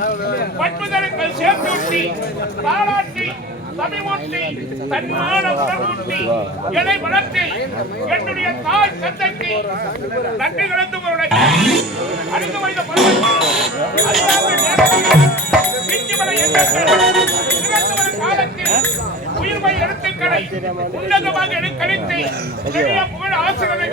சீராட்டி பண்புதலுக்கள் சேர்த்தூட்டி பாராட்டி தமிழூட்டி தன்மான உணவூட்டி எதை வளர்த்தி என்னுடைய தாய் தந்தைக்கு நன்றி கலந்து அறிந்து வைத்த உயிர்மை எழுத்துக்களை உன்னதமாக எடுக்கழித்து புகழ் ஆசிரியர்களை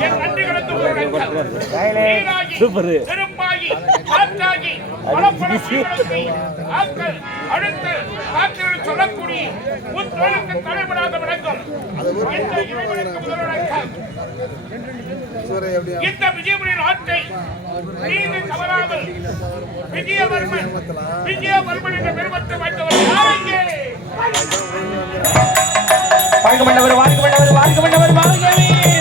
என் நன்றி கலந்து அடுத்து காற்றில் சொல்லக்கூடிய உன் தோளுக்கு தலைவராக விளங்கும் இந்த விஜயபுரியின் ஆற்றை நீதி தவறாமல் விஜயவர்மன் விஜயவர்மன் என்ற பெருமத்தை வாய்ந்தவர் வாழ்க வாழ்க வாழ்க வாழ்கவே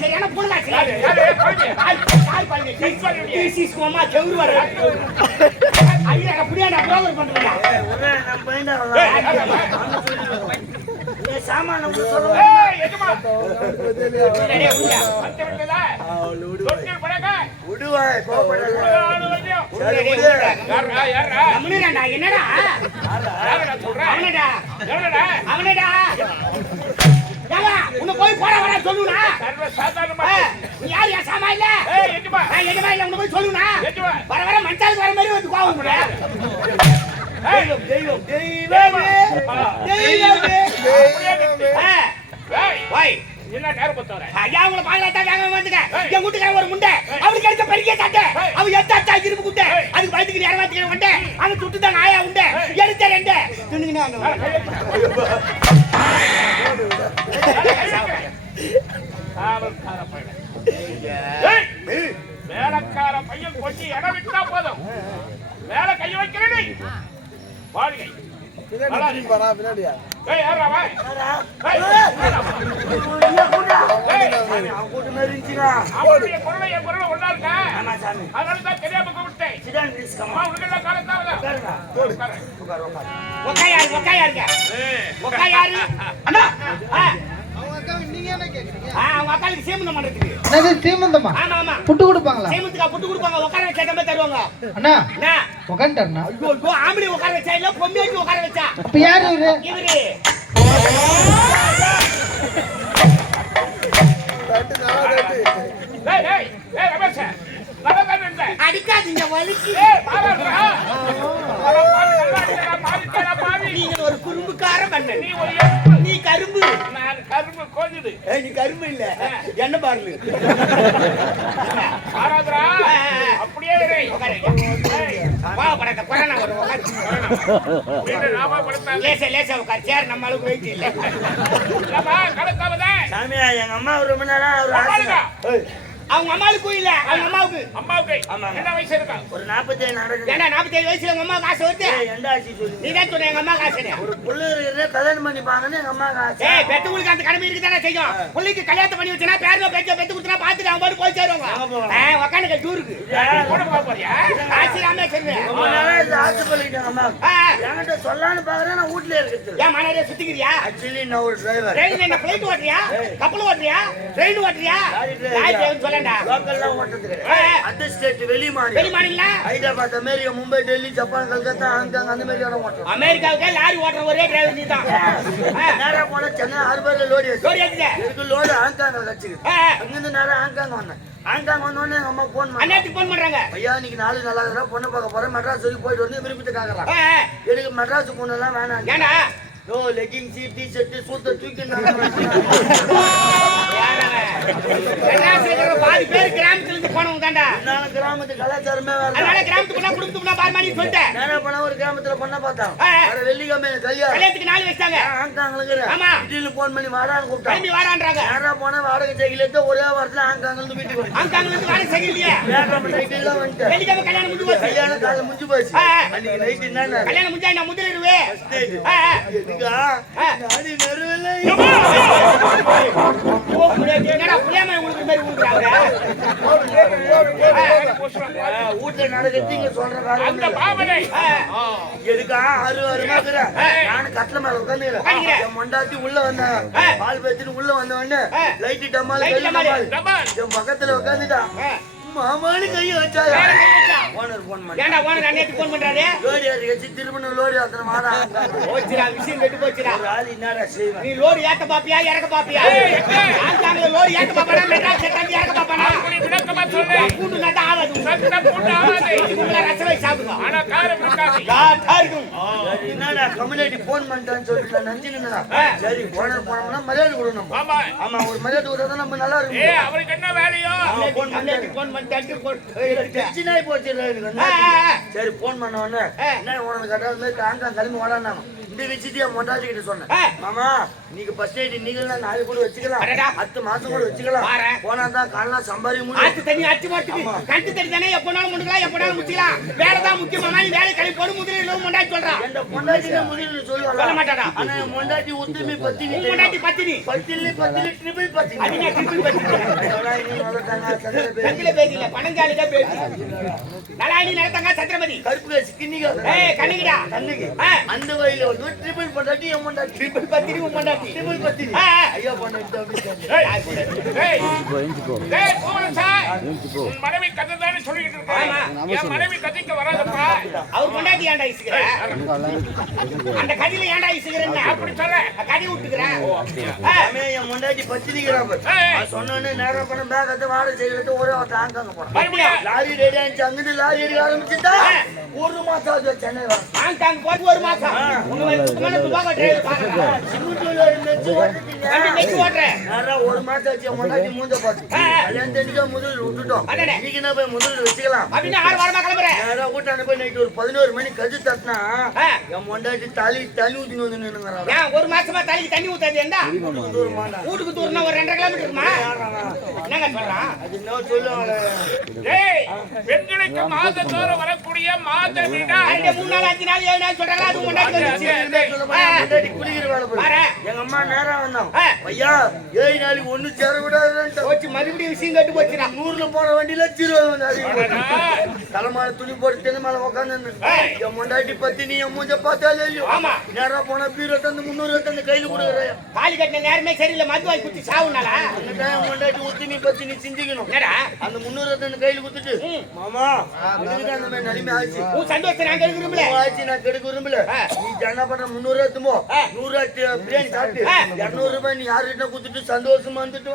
சரியான புண்ணாச்சு? தாய் பாருங்க. ஈஸ்வரனுடைய டிசிஸ் கோமா செவுரு வர. ஐயா அப்படியே நான் ப்ரோகர் பண்றேன் ஏய், அவனடா என்னடா அவனடா எவனடா? அவனடா உன்னை போய் போற வர சொல்லுனா நீ யார் யா சாமா இல்ல ஏய், எஜமா. இல்ல உன்னை போய் சொல்லுனா வர வர மச்சானுக்கு வர மாதிரி வந்து கோவம் கூட தெய்வம் தெய்வமே. தெய்வமே என்ன நேரம் ஐயா உங்களை பாக்கலாத்தான் வேக வந்துங்க என் வீட்டுக்காரன் ஒரு முண்டை பெரிய சட்டை ஏய். அவன் எத்த அச்சா இருப்பு குட்டை. அதுக்கு பயத்துக்கு நேரம் வாத்திக்கிற உண்டை அவன் சுட்டு தான் ஆயா உண்டை. எடுத்த ரெண்டு. கை வேலைக்கார பையன் கொட்டி இடம் விட்டா போதும். வேலை கைய வைக்கிறேன் நீ. வாழ்கை நல்லா இரு. ஏய், யார்றா அவன்? ஏய், யார்றா? அவன்? ஏய், அவனுடைய ஒண்ணா இருக்கா? அதனால தான் தெரியாம கூப்பிட்டேன். உட்காரு. ஒக்காயாரு ஒக்காயாருங்க ஏய், ஒக்காயாரு அண்ணா. ஆ. ஆ, அவங்க அக்காளுக்கு சீமந்தம் பண்றதுக்கு. என்னது சீமந்தமா? ஆமா ஆமா. புட்டு கொடுப்பாங்களா? சீமந்துக்கா புட்டு கொடுப்பாங்க. உட்கார வச்சா தம்பி தருவாங்க? அண்ணா என்ன உக்காண்டாருண்ணா ஐயோ ஐயோ ஆம்பளை உட்கார வச்சா இல்ல பொம்மையாட்டி உட்கார வச்சா? அப்ப யாரு இவரு? இவரு. லேசா லேசா உட்கார். சேர் நம்ம அளவுக்கு வெயிட் இல்ல. சாமியா எங்க அம்மா ரொம்ப நேரம் ஒரு? அவங்க அம்மாவுக்கும் இல்ல அவங்க அம்மாவுக்கு. அம்மாவுக்கு. என்ன வயசு இருக்கா? ஒரு ஏன்னா வயசுல உங்க அம்மாவுக்கு ஆசை வருது? நீ தான் சொன்ன எங்க அம்மாவுக்கு ஆசை ஒரு புள்ள கல்யாணம் பண்ணிப்பாங்கன்னு எங்க அம்மாவுக்கு ஆசை. ஏய் பெத்தவங்களுக்கு அந்த கடமை இருக்கு தானே செய்யும் பிள்ளைக்கு கல்யாணத்தை பண்ணி வச்சனா பேரோ பேச்சோ பெத்து கொடுத்தனா பாத்துட்டு அவங்க பாட்டு போய் சேருவாங்க. ஆ, உக்காந்துக்க டூருக்கு. போறியா? ஆசிராமே சொல்லுவேன் என்கிட்ட சொல்லலாம்னு பாக்குறேன் நான் இருக்குது ஏன் மாநாடு சுத்திக்கிறியா? ஆக்சுவலி நான் ஒரு டிரைவர் ட்ரெயின் என்ன பிளைட் ஓட்டுறியா? கப்பல் ஓட்டுறியா? ட்ரெயின் ஓட்டுறியா? லாரி சொல்லண்டா. லோக்கல்லாம் அந்த ஸ்டேட் வெளி வெளி மாநிலம் மாநில Hyderabad America Mumbai Delhi Japan Calcutta Hong Kong அந்த மாதிரி இடம் ஓட்டுறோம் அமெரிக்காவுக்கே லாரி ஓட்டுற ஒரே டிரைவர் நீ தான் நேரா போனா சென்னை ஹார்பர்ல வச்சு. லோரி ஏத்துக்க. இதுக்கு லோடு ஹாங்காங்ல வச்சுக்கிது ஆ, அங்கிருந்து நேரா ஹாங்காங் வந்தேன். ஹாங்காங் வந்தோடனே எங்க அம்மா போன் பண்ணேன் அண்ணாத்துக்கு போன் பண்றாங்க. ஐயா இன்னைக்கு நாலு நல்லா இருக்கிறா பொண்ணு பார்க்க போறேன். மெட்ராஸ் போயிட்டு வந்து விருப்பத்தை கேக்குறான் ஆ, ஆ. எனக்கு மெட்ராஸ் பொண்ணு எல்லாம் வேணாம். ஏண்டா? யோ லெகிங்ஸ் டி ஷர்ட் சூத்த தூக்கி மெட்ராஸ்ல பாதி பேர் கிராமத்துல இருந்து போனவங்க நான் கிராமத்து கலாச்சாரமே அதனால கிராமத்துக்கு போனா குடும்பத்துக்கு மாதிரி சொல்லிட்டேன். ஒரு கிராமத்துல பொண்ணை. வர வெள்ளிக்கிழமை கல்யாணம். கல்யாணத்துக்கு ஆங்காங்களுக்கு ஆமா. போன் பண்ணி வாடான்னு வாடான்றாங்க. நேரா போனா வாடகை சைக்கிள் எடுத்து ஒரே வாரத்துல ஆங்காங்க இருந்து வீட்டுக்கு வந்து ஆங்காங்க இருந்து வாடகை செய்யலையே வேகமா நைட்டு எல்லாம் வந்துட்டேன். வெள்ளிக்கிழமை கல்யாணம் முடிஞ்சு போச்சு. கல்யாணம் காலை முடிஞ்சு போச்சு. ஆ. அன்னைக்கு நைட்டு என்ன? கல்யாணம் முடிஞ்சா என்ன? முதலிடுவே உங்களுக்கு மாதிரி ஊத்துறாங்க வீட்டுல நடக்கிறது இங்க எதுக்கா? அரு அருமாக்குற நானும் கட்டில மேல உட்காந்துக்கிறேன். என் மொண்டாட்டி உள்ள வந்தாங்க ஆ. பால் பேச்சுட்டு உள்ள வந்த உடனே ஆ. லைட்டு டம்மால். என் பக்கத்துல உட்காந்துட்டான் ஆ. மாமானு கையை வச்சாங்க? ஓனர் போன் பண்ணி ஏன்டா ஓனர் அன்னைக்கு போன் பண்றாரு? லோரி ஏறி வச்சு திருமணம் லோரி அத்தனை மாடா போச்சுடா விஷயம் கெட்டு போச்சுடா. ஒரு ஆள் என்னடா செய்வேன்? நீ லோரி ஏத்த பாப்பியா இறக்க பாப்பியா? ஆங்காங்க லோரி ஏத்த பாப்பானா மெட்ராஸ் தம்பி இறக்க பாப்பானா? அப்படி விளக்கமா சொல்லு. கூண்டு நட்டா ஆகாது சத்தம் போட்டு ஆகாது உங்களை ரச வை சாப்பிடுங்க ஆனா காரம் இருக்காது. காட்டா இருக்கும் சரி, என்னடா கம்யூனிட்டி போன் பண்ணிட்டான்னு சொல்லிட்டு நான் நினைச்சுன்னு சரி ஓனர் போனோம்னா மரியாதை கொடுக்கணும் ஆமா. ஆமா ஒரு மரியாதை கொடுத்தா நம்ம நல்லா ஏ இருக்கும் அவருக்கு என்ன வேலையோ? போன் அன்னைக்கு போன் பண்ணிட்டு போச்சு சரி போன் பண்ண உடனே. என்ன உனக்கு கட்டாத மாதிரி காங்கா கிளம்பி ஓடானாங்க இந்த விஷயத்தையும் என் மொட்டாச்சி கிட்ட சொன்னேன். மாமா நீங்க ஃபர்ஸ்ட் எய்ட் நீங்க நாலு கூட வச்சுக்கலாம். அடடா. பத்து மாசம் கூட வச்சுக்கலாம். போனா தான் காலைல சம்பாதிக்க முடியும். ஆத்து தண்ணி அச்சு மாட்டுக்கு கட்டு தண்ணி தானே எப்பனாலும் முடிக்கலாம் எப்பனாலும் முடிக்கலாம் வேலை தான் முக்கியமா நீ வேலை கிளம்பி போடு முதலில் லவ் மண்டாட்டி சொல்றான் என் பொண்டாட்டி முதல்ல சொல்லுவாங்க சொல்ல மாட்டாடா. ஆனா என் பொண்டாட்டி உத்தமி பத்தி உன் மண்டாட்டி பத்தினி. பத்திலி பத்திலி ட்ரிபிள் பத்தி அது நான் ட்ரிபிள் பத்தினி கருப்பு சந்தில பேதியில பனங்காலில பேதி நலாயணி நடத்தாங்க சந்திரமதி காசு கிண்ணிக்கா ஏய் கண்ணுகிடா கண்ணுக்கு. ஆ, அந்த வயல வந்து ட்ரிபிள் பொண்டாட்டி என் பொண்டாட்டி. ட்ரிபிள் பத்தினி உன் மண்டாட்டி ட்ரிபிள் பத்தி ஆ, ஆ. ஐயா பொண்டாட்டி அப்படி சொன்னேன். ஏய் ஏய். போகணும் சார் உன் மனைவி கதை தானே சொல்லிட்டு இருக்கேன் என் மனைவி கதைக்கு வராதப்பா. அவர் கொண்டாட்டி ஏன்டா இசுகிற அந்த கதியில ஏன்டா இசுகிறேன்னு அப்படி சொல்ல கதி விட்டுக்கிறேன். ஆ, அவன் என் முன்னாடி பத்திரிக்கிறான் பாரு. ஏய். நான் சொன்னோன்னே நேரா போன பேக் எடுத்து வாடகை செய்யறது ஒரே ஒரு ஆங்காங்க போனோம் மறுபடியும் லாரி ரெடி ஆயிடுச்சு. அங்கிருந்து லாரி எடுக்க ஆரம்பிச்சுட்டா? ஒரு மாசம் சென்னை ஒரு மாசம். ஒரு மாசம் என் முன்னாடி மூஞ்ச பார்த்து. ஆ. கல்யாணத்துக்கு முதல் விட்டுட்டோம். இன்னைக்கு என்ன போய் முதல் வச்சுக்கலாம்? அப்படின்னு ஆறு வாரமா கிளம்புறேன் நேரா வீட்டாண்ட போய் நைட்டு ஒரு பதினோரு மணி கது தட்டினா. என் முண்டாட்டி தலி வந்து ஏன் ஒரு மாசமா தலைக்கு தண்ணி ஊத்தாது என்ன வீட்டுக்கு தூரம்னா ஒரு ரெண்டரை கிலோமீட்டர் இருக்குமா? என்னங்க சொல்றான்? அது என்ன சொல்லுவாங்க? பெண்களுக்கு வரக்கூடிய மாத விடா. மூணு நாள் அஞ்சு நாள் ஏழு நாள் சொல்றாங்க அது முன்னாடி. எங்க அம்மா ஐயா ஏழு நாளைக்கு ஒண்ணு சேர விடாதுன்ட்டு போச்சு மறுபடியும் விஷயம் கட்டு போச்சுடா. நூறுல போன வண்டியில ஜீரோ வந்து துணி போட்டு தென்னை மேல உட்காந்து என் முண்டாட்டி பத்தி நீ என் மூஞ்ச பார்த்தாலே இல்லையோ. நேரா போனா பீரோ தந்து முன்னூறு தந்து கையில கொடுக்குறேன். தாலி கட்டின நேரமே சரியில்லை மது வாங்கி குத்தி சாவுனால? டைம் முண்டாட்டி ஊத்தி நீ பத்தி நீ சிந்திக்கணும். அந்த முன்னூறு தந்து கையில குத்துட்டு. மாமா எனக்கு அந்த மாதிரி நிலைமை ஆச்சு. விரும்பல. நான் கெடுக்க விரும்பல. நீ என்ன பண்ற முன்னூறு எடுத்துமோ ஆ. நூறு பிரியாணி சாப்பிட்டு. இருநூறு ரூபாய் நீ யாருக்கிட்ட குத்துட்டு சந்தோஷமா வந்துட்டு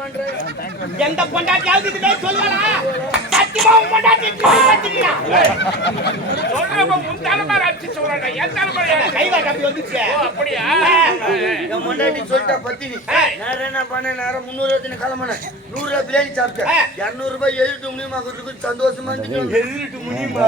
எந்த பொண்டாட்டியாவது இதுவே சொல்லலாம் சத்தியமா உன் பொண்டாட்டி பத்திரியா சொல்றப்ப முன் தலைமுறை அடிச்சு சொல்றாங்க என் தலைமுறை கைவாட்டு அப்படி வந்துச்சு ஓ அப்படியா? என் முன்னாடி சொல்லிட்டா பத்தினி ஆ. நேரம் என்ன பண்ணேன் நேரம் முந்நூறு ரூபாய் கிளம்பினேன் நூறு ரூபாய் பிரியாணி சாப்பிட்டேன். இருநூறு ரூபாய் எழுதிட்டு முடியுமா? கொடுத்து சந்தோஷமா இருந்துட்டு எழுதிட்டு முடியுமா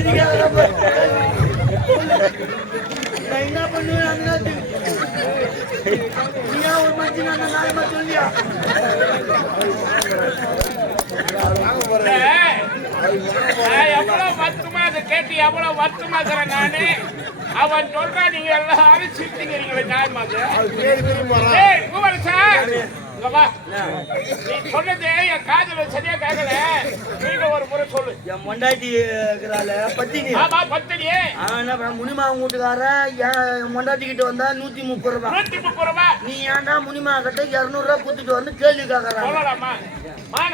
எவ்வளவு வருத்தமா அதை கேட்டு எவ்வளவு வருத்தமா இருக்கிறேன் நானு அவன் சொல்றா நீங்க எல்லாரும் சிரிச்சுக்கிறீங்களே நியாயமாக ஏய் பூவரசா நீ சொன்னது என் காதல சரியா கேட்கல முறை சொல்லு. என் மொண்டாட்டி இருக்கிறாள் பத்தினி. என்ன முனிமா வீட்டுக்காரன் என் மொண்டாட்டி கிட்ட வந்தா நூத்தி முப்பது ரூபாய் நூத்தி முப்பது ரூபா. நீ ஏன்டா முனிமா கிட்ட இருநூறு ரூபாய் குத்துட்டு வந்து கேள்வி சொல்லலாமா? மான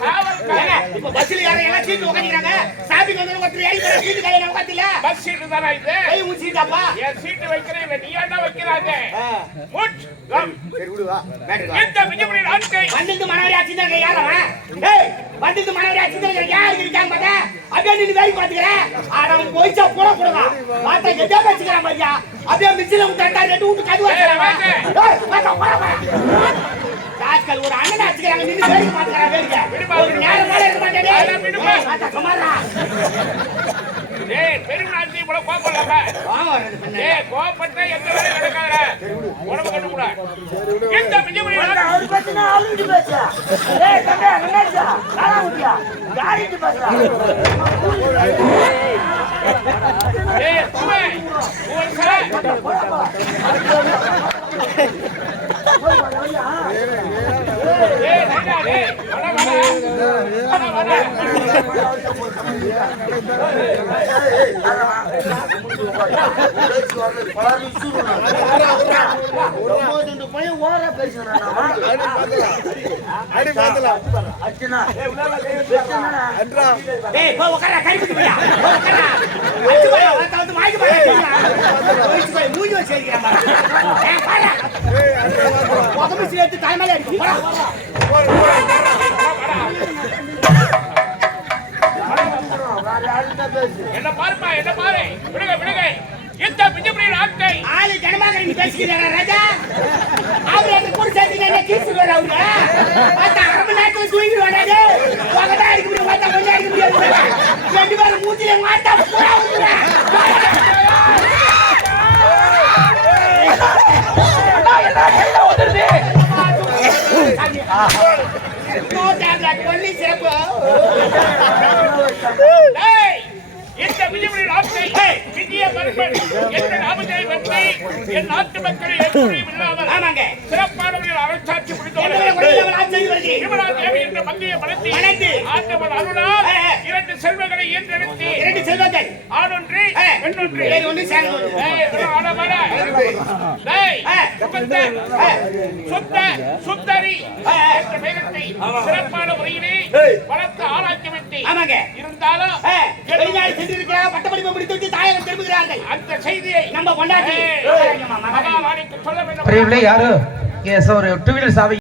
இப்ப பஸ்ல யாரும் எல்லாம் சீட்டு உட்காந்துக்கிறாங்க. சாப்பிட்டு வந்தவங்க ஒருத்தர் ஏறி போற சீட்டு கையில உட்காந்துல. பஸ் சீட்டு தானே இது கை ஊச்சிட்டாப்பா. என் சீட்டு வைக்கிறேன் இல்ல நீ ஏன்டா வைக்கிறாங்க. முட். சரி விடு வா. மேட்டுக்கு வா. இந்த விஜயபுரி நாட்டை வண்டிக்கு மனைவி ஆச்சுன்னு இருக்க யார் அவன்? ஏய், வண்டிக்கு மனைவி ஆச்சுன்னு இருக்க யார் இருக்காங்க பாத்தா? அப்படியே அவன் போயிச்சா போட போடுங்க. பார்த்தா எதோ பேசிக்கிறான் பாத்தியா? அப்படியே மிச்சில விட்டாட்டா ரெண்டு வீட்டு கதவு. ஏய். ராஸ்கல், ஒரு அண்ணனை அடிச்சுக்கிறாங்க, நின்னு வேடிக்கை பார்த்துக்கிறான் வேடிக்கை. ஒரு நேரம் மேல இருக்க மாட்டேன் டேய். ஏய், வாடா, சும்மாடா. டேய் பெருநாட்டி கூட கோபப்படாம வாங்க, ரெண்டு பெண்ணு. டேய் கோபப்பட்டா எந்த வேலையும் உடம்பு கட்டு கூட மூஞ்சி. ஏய், பாருடா. தலைமையில அடிக்கும். என்ன பாருப்பா என்ன பாரு விடுங்க விடுங்க இந்த விஜயபுரி நாட்டை ஆளு ஜனமாக நீ பேசிக்கிறீரா, ராஜா? அவரு அந்த கூட சேர்த்து என்ன கீழ்ச்சிடுவாரு அவரு? பார்த்தா அரை மணி நேரத்துல தூங்கிடுவாரா டேய்? உங்கதான் அடிக்க முடியும், பார்த்தா கொஞ்சம் அடிக்க முடியாது. ரெண்டு பேரும் மூஞ்சில மாட்டா பூரா விட்டுறா. No tablet, only shape. டேய் இந்த விஜயபுரி நாட்டை இந்திய மருமன் என்ற நாமத்தை வெற்றி என் நாட்டு மக்களை எப்படியும் இல்லாமல் ஆமாங்க. சிறப்பான முறையில் அரசாட்சி புரிந்தவர்கள் என்ற வளர்த்தி வளர்த்தி. ஆண்டவன் அருளால். இரண்டு செல்வங்களை ஈன்றெடுத்து ஆ. என்ற பெயரத்தை சிறப்பான முறையிலே வளர்த்து ஆராய்ச்சி ஆமாங்க. இருந்தாலும் வெளிநாடு சென்றிருக்கிறார், பட்டப்படிப்பு முடித்துவிட்டு தாயகம் திரும்புகிறார்கள். அந்த செய்தியை நம்ம கொண்டாடி சொல்ல வேண்டும் யாரு ஒரு டூ வீலர் சாவி